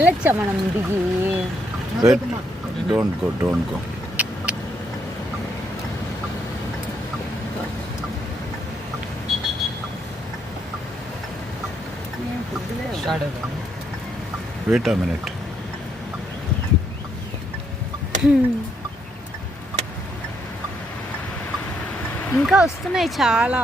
వెళ్ళొచ్చా మనం దిగి? Don't go. Wait a minute. ఇంకా వస్తున్నాయి చాలా.